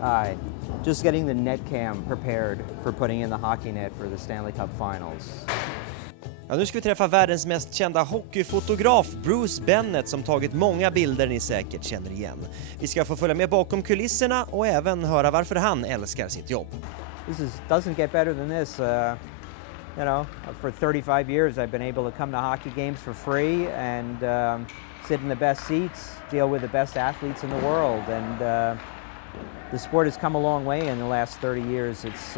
Hi. Just getting the net cam prepared for putting in the hockey net for the Stanley Cup finals. Ja, nu ska vi träffa världens mest kända hockeyfotograf Bruce Bennett som tagit många bilder ni säkert känner igen. Vi ska få följa med bakom kulisserna och även höra varför han älskar sitt jobb. Doesn't get better than this. For 35 years I've been able to come to hockey games for free and sit in the best seats, deal with the best athletes in the world, and the sport has come a long way in the last 30 years. It's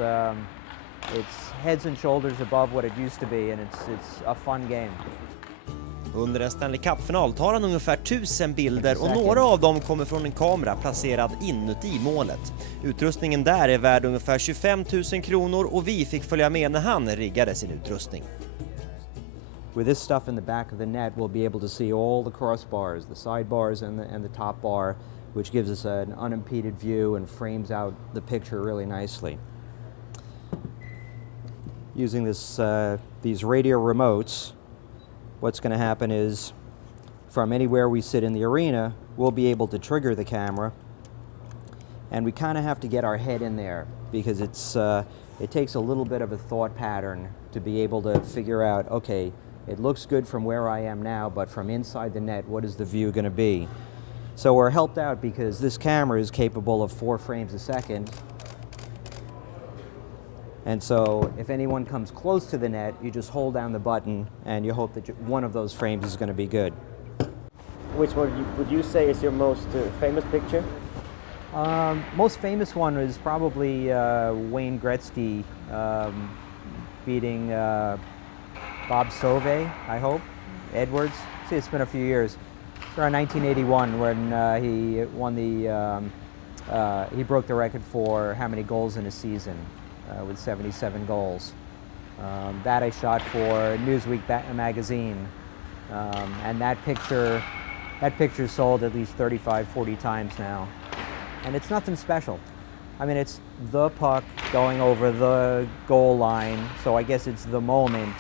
heads and shoulders above what it used to be, and it's a fun game. Under en Stanley Cup-final tar han ungefär 1000 bilder och några av dem kommer från en kamera placerad inuti målet. Utrustningen där är värd ungefär 25 000 kronor och vi fick följa med när han riggade sin utrustning. With this stuff in the back of the net, we'll be able to see all the crossbars, the sidebars and the top bar, which gives us an unimpeded view and frames out the picture really nicely. Using these radio remotes, what's going to happen is from anywhere we sit in the arena, we'll be able to trigger the camera, and we kind of have to get our head in there because it takes a little bit of a thought pattern to be able to figure out, okay, it looks good from where I am now, but from inside the net, what is the view going to be? So we're helped out because this camera is capable of 4 frames a second. And so if anyone comes close to the net, you just hold down the button and you hope that one of those frames is going to be good. Which one would you say is your most famous picture? Most famous one is probably Wayne Gretzky beating Bob Sauvé, I hope, Edwards. See, it's been a few years. It's around 1981 when he won he broke the record for how many goals in a season. With 77 goals. That I shot for Newsweek magazine, and that picture sold at least 35, 40 times now. And it's nothing special. I mean, it's the puck going over the goal line, so I guess it's the moment.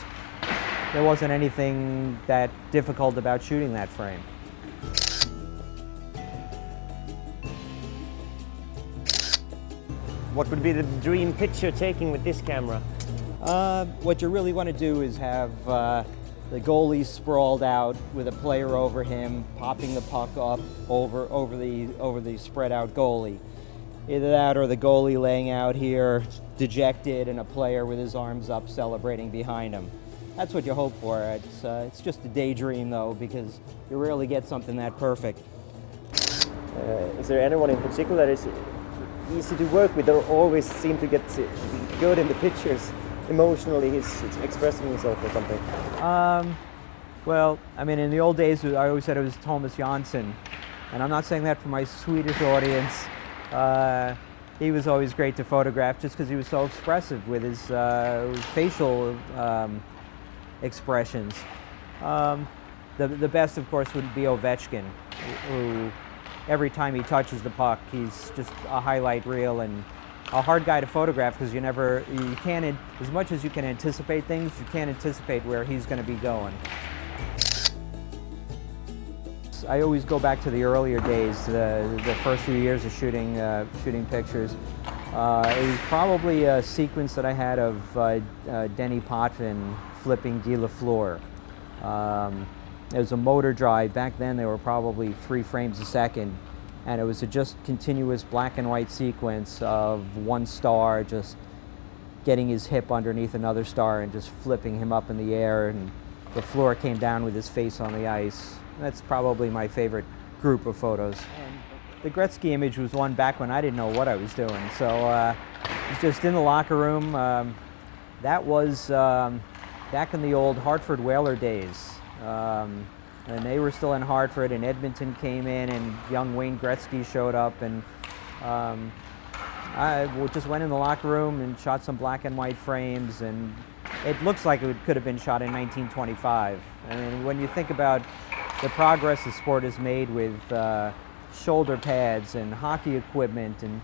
There wasn't anything that difficult about shooting that frame. What would be the dream picture taking with this camera? What you really want to do is have the goalie sprawled out with a player over him, popping the puck up over the spread out goalie. Either that or the goalie laying out here, dejected, and a player with his arms up celebrating behind him. That's what you hope for. It's just a daydream though, because you rarely get something that perfect. Is there anyone in particular that is easy to work with or always seem to get good in the pictures emotionally? He's expressing himself or something? Well, I mean, in the old days I always said it was Thomas Jansson, and I'm not saying that for my Swedish audience. He was always great to photograph just because he was so expressive with his facial expressions. The best, of course, would be Ovechkin, who every time he touches the puck, he's just a highlight reel and a hard guy to photograph because you can't, as much as you can anticipate things, you can't anticipate where he's going to be going. I always go back to the earlier days, the first few years of shooting pictures. It was probably a sequence that I had of Denny Potvin flipping Guy Lafleur. It was a motor drive. Back then they were probably 3 frames a second, and it was a just continuous black and white sequence of one star just getting his hip underneath another star and just flipping him up in the air, and Lafleur came down with his face on the ice. That's probably my favorite group of photos. The Gretzky image was one back when I didn't know what I was doing, so it was just in the locker room. That was back in the old Hartford Whaler days. And they were still in Hartford, and Edmonton came in, and young Wayne Gretzky showed up, and I just went in the locker room and shot some black and white frames, and it looks like it could have been shot in 1925. I mean, when you think about the progress the sport has made with shoulder pads and hockey equipment, and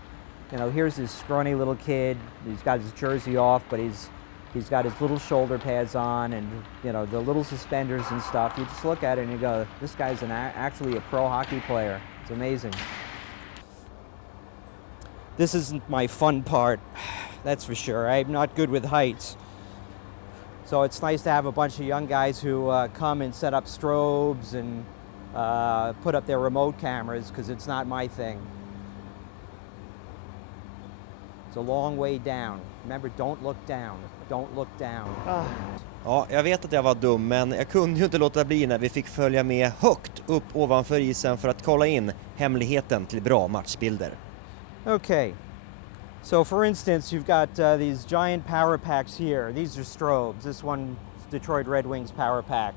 here's this scrawny little kid, he's got his jersey off, but he's He's got his little shoulder pads on and, you know, the little suspenders and stuff. You just look at it and you go, this guy's actually a pro hockey player. It's amazing. This isn't my fun part, that's for sure. I'm not good with heights. So it's nice to have a bunch of young guys who come and set up strobes and put up their remote cameras, because it's not my thing. It's a long way down. Remember, don't look down. Don't look down. Ja, jag vet att jag var dum, men jag kunde ju inte låta bli när vi fick följa med högt upp ovanför isen för att kolla in hemligheten till bra matchbilder. Okay, so for instance, you've got these giant power packs here. These are strobes. This one's Detroit Red Wings power pack.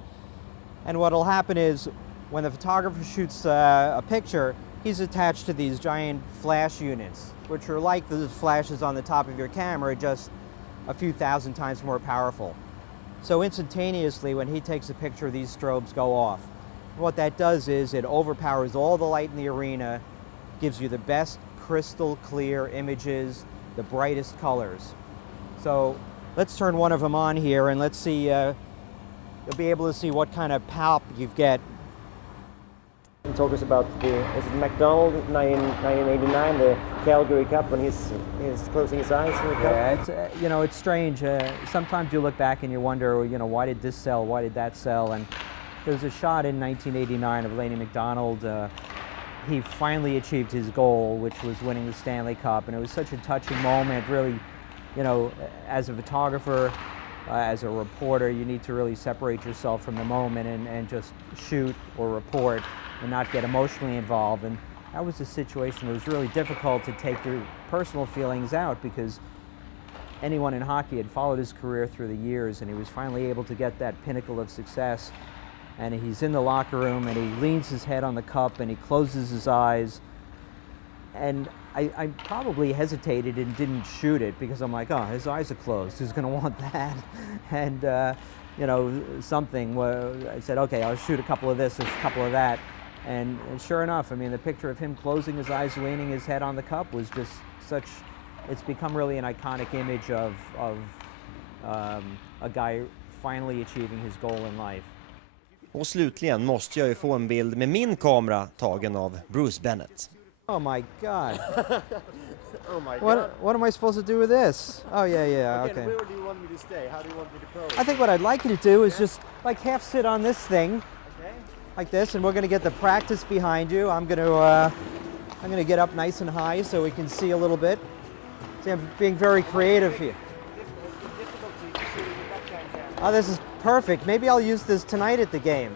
And what'll happen is when the photographer shoots a picture, he's attached to these giant flash units, which are like the flashes on the top of your camera, just a few thousand times more powerful. So instantaneously, when he takes a picture, these strobes go off. What that does is it overpowers all the light in the arena, gives you the best crystal clear images, the brightest colors. So let's turn one of them on here and let's see, you'll be able to see what kind of pop you get. And talk us about is it McDonald 1989, the Calgary Cup, when he's closing his eyes in the cup? Yeah, it's, you know, it's strange. Sometimes you look back and you wonder, you know, why did this sell? Why did that sell? And there was a shot in 1989 of Laney McDonald. He finally achieved his goal, which was winning the Stanley Cup, and it was such a touching moment. Really, you know, as a photographer, as a reporter, you need to really separate yourself from the moment and just shoot or report and not get emotionally involved. And that was a situation that was really difficult to take your personal feelings out, because anyone in hockey had followed his career through the years, and he was finally able to get that pinnacle of success. And he's in the locker room and he leans his head on the cup and he closes his eyes. And I probably hesitated and didn't shoot it, because I'm like, oh, his eyes are closed. Who's going to want that? And, you know, something. I said, okay, I'll shoot a couple of this, a couple of that. And sure enough, I mean, the picture of him closing his eyes, leaning his head on the cup was just such, it's become really an iconic image of a guy finally achieving his goal in life. Och slutligen måste jag ju få en bild med min kamera tagen av Bruce Bennett. Oh my God. Oh my God. What am I supposed to do with this? Oh yeah, okay. Where do you want me to stay? How do you want me to pose? I think what I'd like you to do is just like half sit on this thing, Okay. like this, and we're going to get the practice behind you. I'm going to get up nice and high so we can see a little bit. See, I'm being very creative here. Difficulty to shoot with that kind of camera. Oh, this is perfect. Maybe I'll use this tonight at the game.